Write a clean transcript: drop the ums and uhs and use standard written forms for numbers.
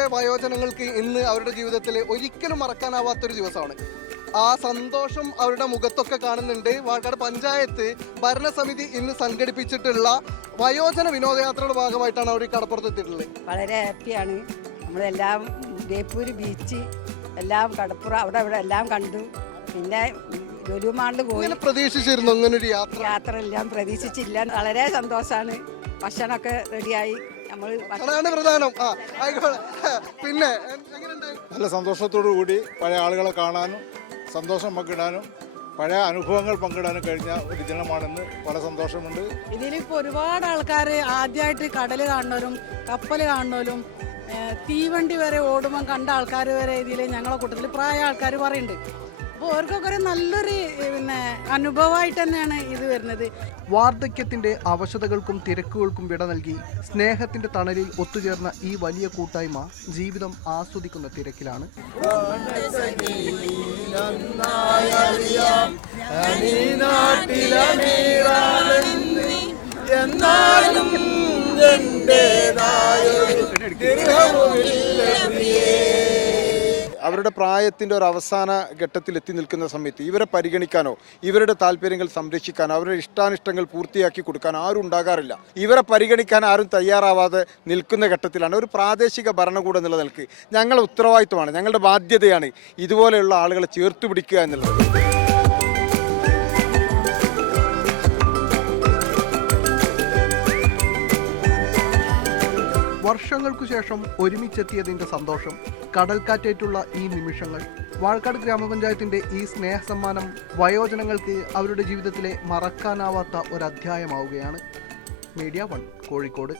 കടൽക്കാറ്റിലെ വയോജനങ്ങൾക്ക് ഇന്ന് അവരുടെ ജീവിതത്തിൽ ഒരിക്കലും മറക്കാനാവാത്തൊരു ദിവസമാണ്. ആ സന്തോഷം അവരുടെ മുഖത്തൊക്കെ കാണുന്നുണ്ട്. വാഴക്കാട് പഞ്ചായത്ത് ഭരണസമിതി ഇന്ന് സംഘടിപ്പിച്ചിട്ടുള്ള വയോജന വിനോദയാത്രയുടെ ഭാഗമായിട്ടാണ് അവർ കടപ്പുറത്ത് എത്തിയിട്ടുള്ളത്. വളരെ ഹാപ്പിയാണ്. നമ്മളെല്ലാം ബേപ്പൂര് ബീച്ച് എല്ലാം കടപ്പുറം അവിടെ എല്ലാം കണ്ടു. പിന്നെ ലുലുമാളിൽ പോയി. പ്രതീക്ഷിച്ചിരുന്നു ഇങ്ങനെ ഒരു യാത്ര എല്ലാം പ്രതീക്ഷിച്ചില്ല. വളരെ സന്തോഷമാണ്. ഭക്ഷണമൊക്കെ റെഡിയായി. പ്രധാനം. പിന്നെ നല്ല സന്തോഷത്തോടു കൂടി പഴയ ആളുകളെ കാണാനും സന്തോഷം പങ്കിടാനും പഴയ അനുഭവങ്ങൾ പങ്കിടാനും കഴിഞ്ഞ ഒരു ദിനമാണെന്ന് വളരെ സന്തോഷമുണ്ട്. ഇതിലിപ്പോൾ ഒരുപാട് ആൾക്കാർ ആദ്യമായിട്ട് കടൽ കാണുന്നവരും കപ്പൽ കാണുന്നവരും തീവണ്ടി വരെ ഓടുമ്പം കണ്ട ആൾക്കാർ വരെ ഇതിൽ ഞങ്ങളെ കൂട്ടത്തിൽ പ്രായ ആൾക്കാർ പറയുന്നുണ്ട്. അപ്പോൾ അവർക്കൊക്കെ ഒരു നല്ലൊരു അനുഭവമായിട്ട് തന്നെയാണ് ഇത് വരുന്നത്. വാർദ്ധക്യത്തിന്റെ അവശതകൾക്കും തിരക്കുകൾക്കും വിട നൽകി സ്നേഹത്തിന്റെ തണലിൽ ഒത്തുചേർന്ന ഈ വലിയ കൂട്ടായ്മ ജീവിതം ആസ്വദിക്കുന്ന തിരക്കിലാണ്. അവരുടെ പ്രായത്തിൻ്റെ ഒരു അവസാന ഘട്ടത്തിൽ എത്തി നിൽക്കുന്ന സമയത്ത് ഇവരെ പരിഗണിക്കാനോ ഇവരുടെ താല്പര്യങ്ങൾ സംരക്ഷിക്കാനോ അവരുടെ ഇഷ്ടാനിഷ്ടങ്ങൾ പൂർത്തിയാക്കി കൊടുക്കാൻ ആരും ഉണ്ടാകാറില്ല. ഇവരെ പരിഗണിക്കാൻ ആരും തയ്യാറാവാതെ നിൽക്കുന്ന ഘട്ടത്തിലാണ് ഒരു പ്രാദേശിക ഭരണകൂടം എന്നുള്ള നിലക്ക് ഞങ്ങളുടെ ഉത്തരവാദിത്വമാണ്, ഞങ്ങളുടെ ബാധ്യതയാണ് ഇതുപോലെയുള്ള ആളുകളെ ചേർത്ത് പിടിക്കുക എന്നുള്ളത്. വർഷങ്ങൾക്കു ശേഷം ഒരുമിച്ചെത്തിയതിന്റെ സന്തോഷം, കടൽക്കാറ്റേറ്റുള്ള ഈ നിമിഷങ്ങൾ, വാഴക്കാട് ഗ്രാമപഞ്ചായത്തിന്റെ ഈ സ്നേഹസമ്മാനം വയോജനങ്ങൾക്ക് അവരുടെ ജീവിതത്തിലെ മറക്കാനാവാത്ത ഒരധ്യായമാവുകയാണ്. മീഡിയ 1 കോഴിക്കോട്.